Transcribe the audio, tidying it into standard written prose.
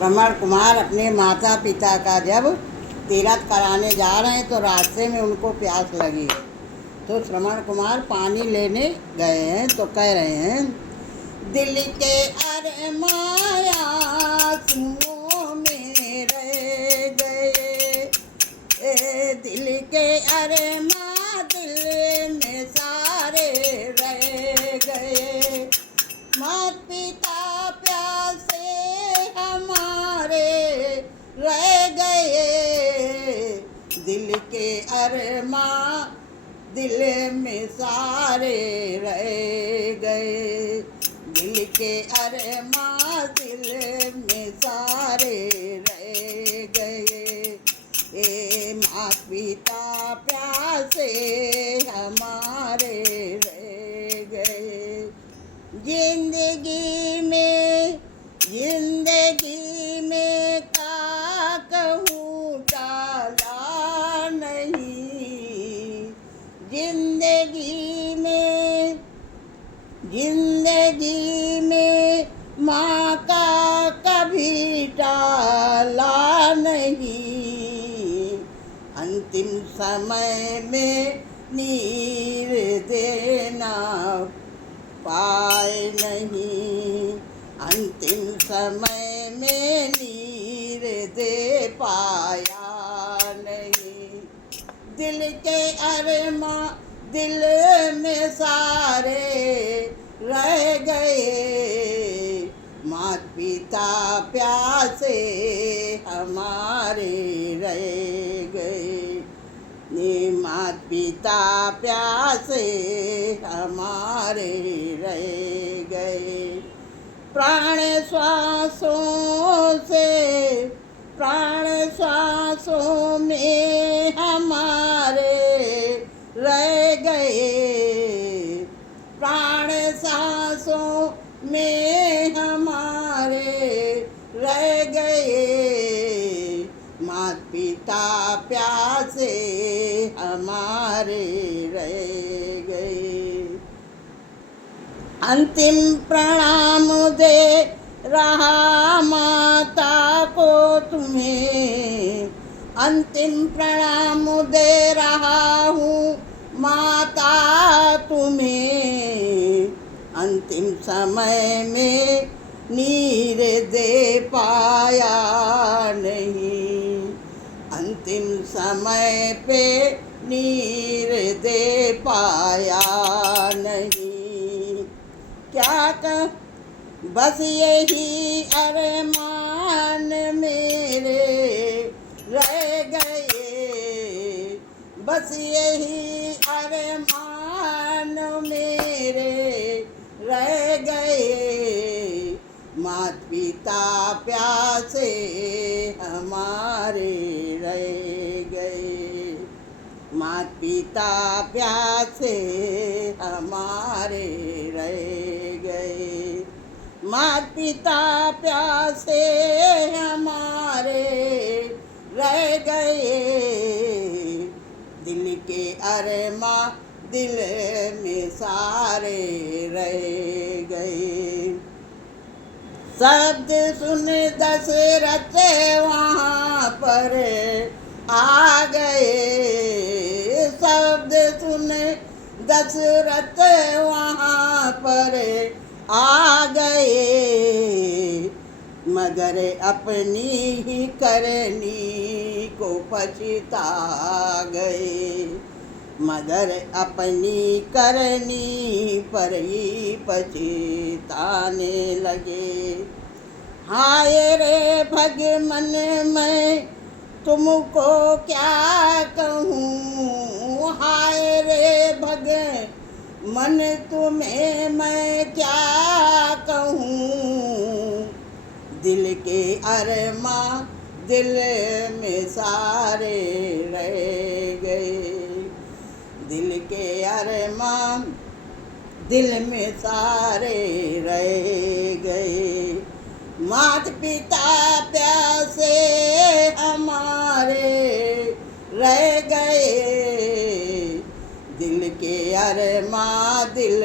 श्रवण कुमार अपने माता पिता का जब तीरथ कराने जा रहे हैं तो रास्ते में उनको प्यास लगी है। तो श्रवण कुमार पानी लेने गए हैं तो कह रहे हैं, दिल के अरमाया सुओं में रह गए, दिल के अरमा दिल में सारे रह गए, माता पिता प्यासे हमारे रह गए, दिल के अरमा दिल में सारे रह गए, दिल के अरमा दिल में सारे रह गए, माता पिता प्यासे हमारे रह गए। जिंदगी में का कहूँ डाला नहीं, जिंदगी में माँ का कभी टाला नहीं, अंतिम समय में नीर देना पाए नहीं, अंतिम समय में नीर दे पाया नहीं, दिल के अरमा दिल में सारे रह गए, माता पिता प्यासे हमारे रह गए, माता पिता प्यासे हमारे रह गए, प्राण श्वासों में हमारे रह गए, प्राण सांसों में हमारे रह गए, माता पिता प्यासे हमारे रह गए, अंतिम प्रणाम दे रहा माता को तुम्हें, अंतिम प्रणाम दे रहा हूँ माता तुम्हें, अंतिम समय में नीर दे पाया नहीं, अंतिम समय पे नीर दे पाया नहीं, क्या कर बस यही अरमान मेरे रह गए, बस यही अरमान मेरे रह गए, माता पिता प्यासे हमारे रह गए, माता पिता प्यासे हमारे रह गए, माता पिता प्यासे हमारे रह गए, दिल के अरमा दिल में सारे रह गए, शब्द सुन दशरथ वहाँ पर आ गए, शब्द सुन दशरथ वहाँ पर आ गए, मगर अपनी ही करनी को पछता गए, मगर अपनी करनी पर ही पछताने लगे, हाय रे भगवन मैं तुमको क्या कहूँ, हाय रे भगवन तुम्हें मैं क्या कहूँ, दिल के अरमा दिल में सारे रह गए, दिल के अरमा दिल में सारे रह गए, माता पिता प्यासे हमारे रह गए, दिल के अरमा दिल